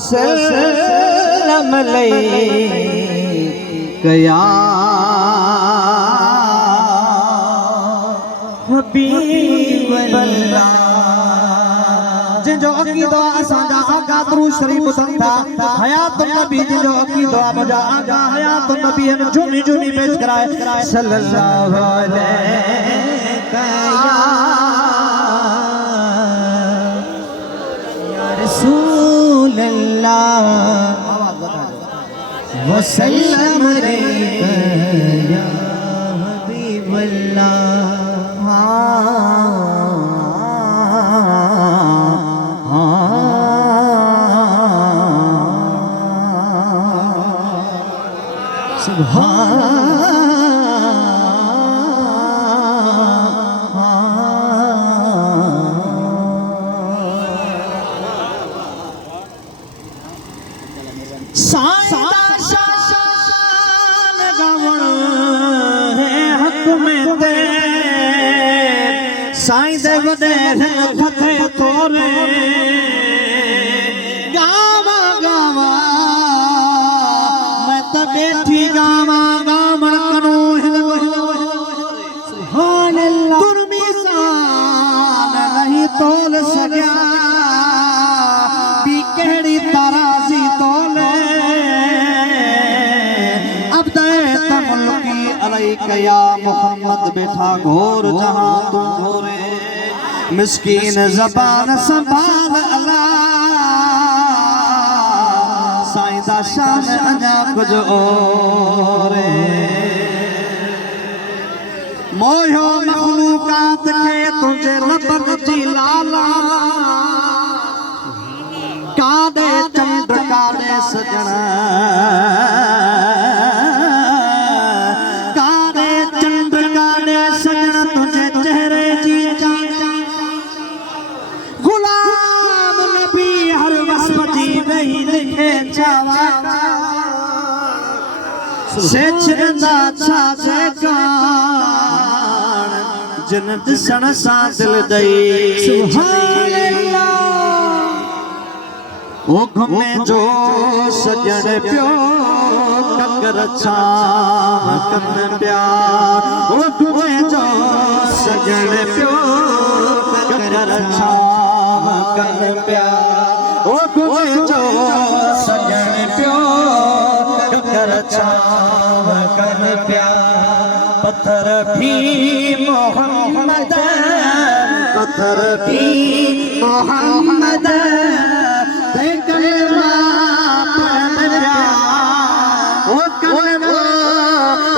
वसल्लम कया हबीबल्लाह। जिंजो अकीदो असांजा आका दुरूद शरीफ संथा हयातुन नबी जिंजो अकीदो मुजा आका हयातुन नबी जुनी जुनी पेश कराए सल्लल्लाहु अलैहि या रसूल अल्लाह वसल्लम या हबीबल्लाह। साईं दे वडेरे खथे तोरे गावा गावा मैं तो बैठी गावा गावन कनो हिल सुभान अल्लाह तुरमी सान नहीं तोल सकिया भी केड़ी तराजी तोले अब दे तमुल्की अलैका या मोहम्मद बैठा घोर जहां तू घोरे मिस्कीन ज़बान संभाल अल्लाह साईं दा शान अञा कुछ और मोयो मखलूकात के तुझे लबन जी लाला कादे चंद कादे सजना जिन दिसण सां दिल दई सुभान अल्लाह। ओ घुमे जो सजण पियो ककर छाव कन पिया ओ घुमे जो सजण पियो ककर छाव कन पिया ओ घुमे जो सजण पियो ककर छाव कन पिया पत्थर भी मोहम्मद पत्थर भी मोहम्मद कलमा पढ़न पिया ओ कलमा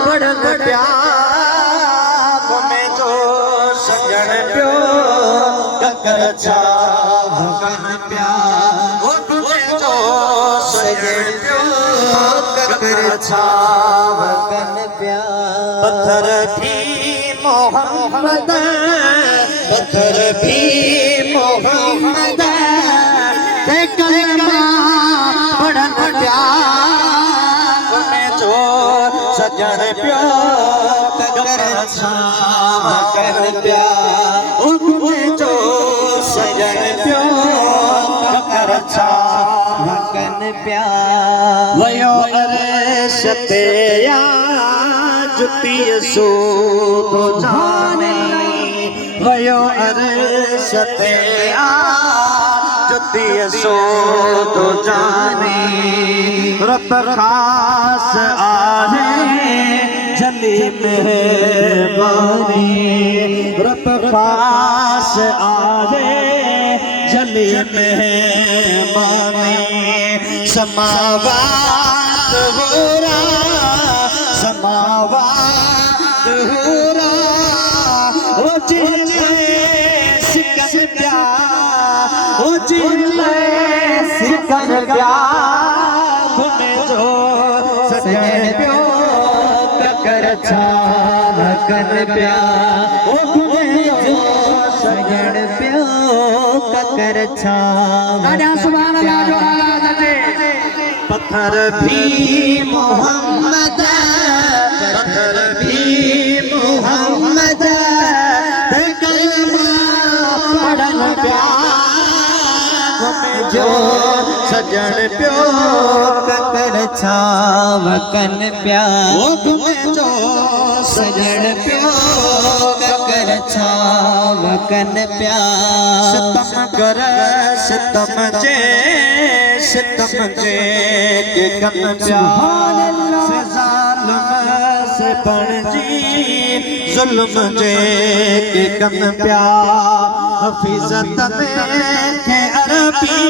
पढ़न पिया में जो सजण पियो ककर छाव कन पिया ओ में जो सजण पियो ककर छाव कन पिया पत्थर भी मोहम्मद पत्थर भी मोहम्मद कलमा पढ़न पिया में जो सजण पियो ककर छाव कन पिया में जो सजण पियो ककर छाव कन पिया वयो अरश ते या जुती सो तो जाने वयो अरश ते आ जुती सो तो जाने रब खास आहे जली मेहरबानी रब खास आहे जली मेहरबानी समावात होरा समावात होरा ओ जिले सिकन प्या ओ जिले सिकन प्या घुमे जो सजण पियो ककर छाव कन प्या ओ घुमे जो सजण पियो ककर छाव सुभान अल्लाह जो आवाज दे पत्थर भी मोहम्मद पत्थर भी मोहम्मद कलमा पढ़न प्या जो सजन पियो ककर छाव कन प्यार वो घुमे जो सजन पियो ककर छाव कन प्यार सितम कर सितम जे के कन प्यार से जालिम से पणजी जुल्म जे के कन प्यार हफीजत के अरबी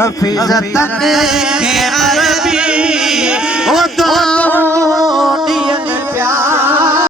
हफीजत के अरबी ओ दुआ